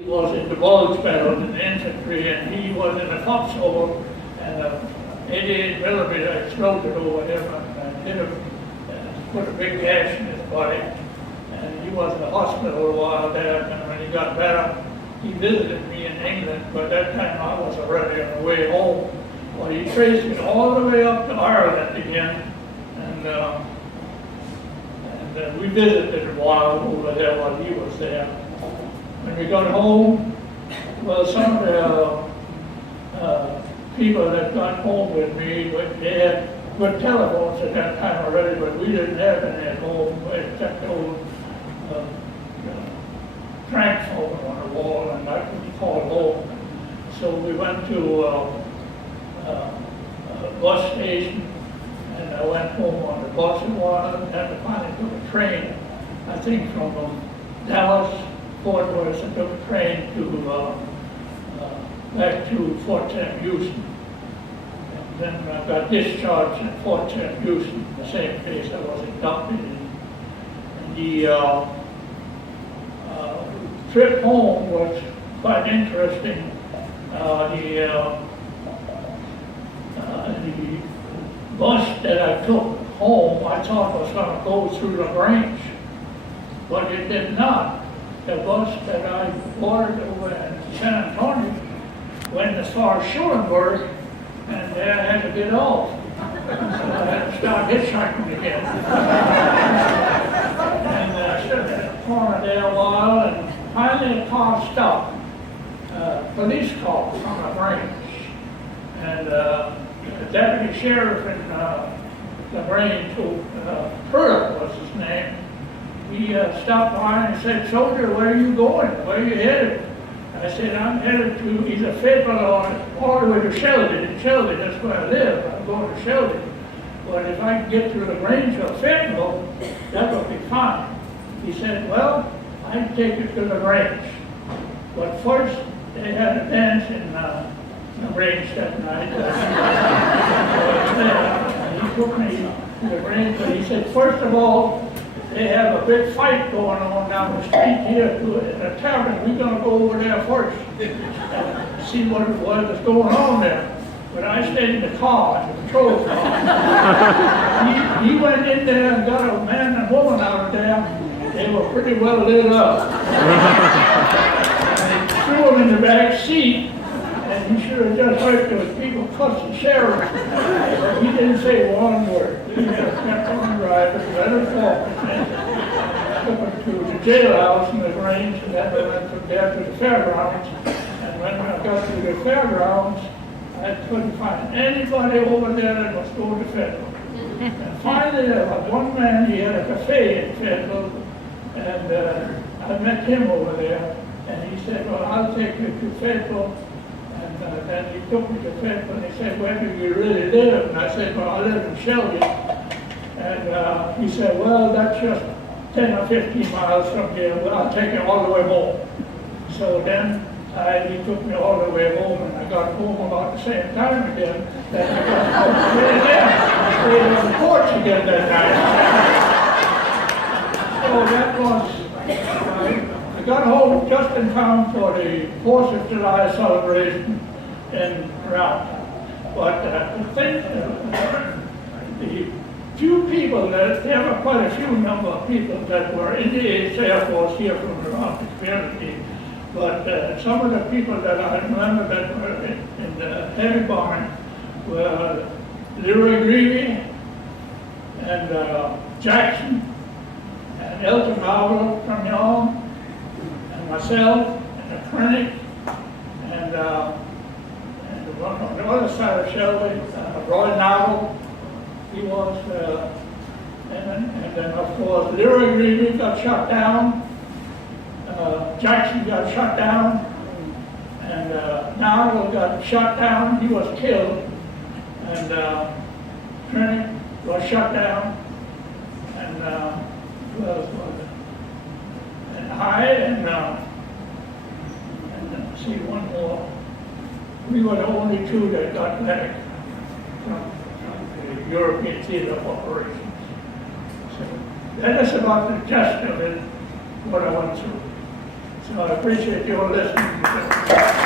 He was in the Bulge Battles in the infantry, and he was in a foxhole, and a 88 millimeter exploded over him and hit him, and put a big gash in his body. And he was in the hospital a while there, and when he got better, he visited me in England. By that time, I was already on the way home. Well, he traced me all the way up to Ireland again, and we visited a while over there while he was there. When we got home, well, some of the people that got home with me, they had good telephones at that time already, but we didn't have any at home except the old crank phone on the wall, and that could be called home. So we went to a bus station, and I went home on the bus a while, and then finally took a train, I think from Dallas, Fort Worth, and took a train to back to Fort Sam Houston. And then I got discharged at Fort Sam Houston, the same place I was inducted in. And the trip home was quite interesting. The bus that I took home, I thought was going to go through the range, but it did not. The bus that I boarded over in San Antonio went as far as Schulenburg, and there I had to get off. So I had to start hitchhiking again. And I stood at the corner there a while, and finally a car stopped. Police car from the range. And the deputy sheriff in the range, who Pruitt was his name, he stopped by and said, "Soldier, where are you going? Where are you headed?" I said, "I'm headed to either Fayetteville or all the way to Sheldon. In Sheldon, that's where I live. I'm going to Sheldon. But if I can get to the range of Fayetteville, that would be fine." He said, "Well, I'd take you to the range. But first, they had a dance in the range that night." And he took me to the range, and he said, "First of all, they have a big fight going on down the street here in a tavern. We're going to go over there first and see what was going on there." But I stayed in the car, the patrol car. He went in there and got a man and woman out of there. They were pretty well lit up. And he threw them in the back seat, and he should have just heard those people cuss the sheriff. He didn't say one word. He just kept on driving, let her talk, and took him to the jailhouse in the range, and then we went from there to the fairgrounds. And when I got to the fairgrounds, I couldn't find anybody over there that was going to Fayetteville. And finally, there was one man, he had a cafe in Fayetteville, and I met him over there, and he said, "Well, I'll take you to Fayetteville." And then he took me to Fayetteville, and he said, "Where do you really live?" And I said, "Well, I live in Sheldon." And he said, "Well, that's just 10 or 15 miles from here. Well, I'll take you all the way home." So then he took me all the way home, and I got home about the same time again. Then I got home stayed on the porch again that night. So that was, I got home just in time for the 4th of July celebration in Roundtop. But the few people there were quite a few number of people that were in the Air Force here from around the community. But some of the people that I remember that were in the heavy barn were Leroy Greavy and Jackson and Elton Marvel from Young, and myself and the clinic, and on the other side of Shelby, Roy Novel, he was, and then of course Leroy Greavy got shot down. Jackson got shot down, and Narwhal got shot down. He was killed, and Trinick was shot down, and who else was it? And I and see one more. We were the only two that got back from the European theater of operations. So that is about the gist of it, what I went through. So I appreciate your listening.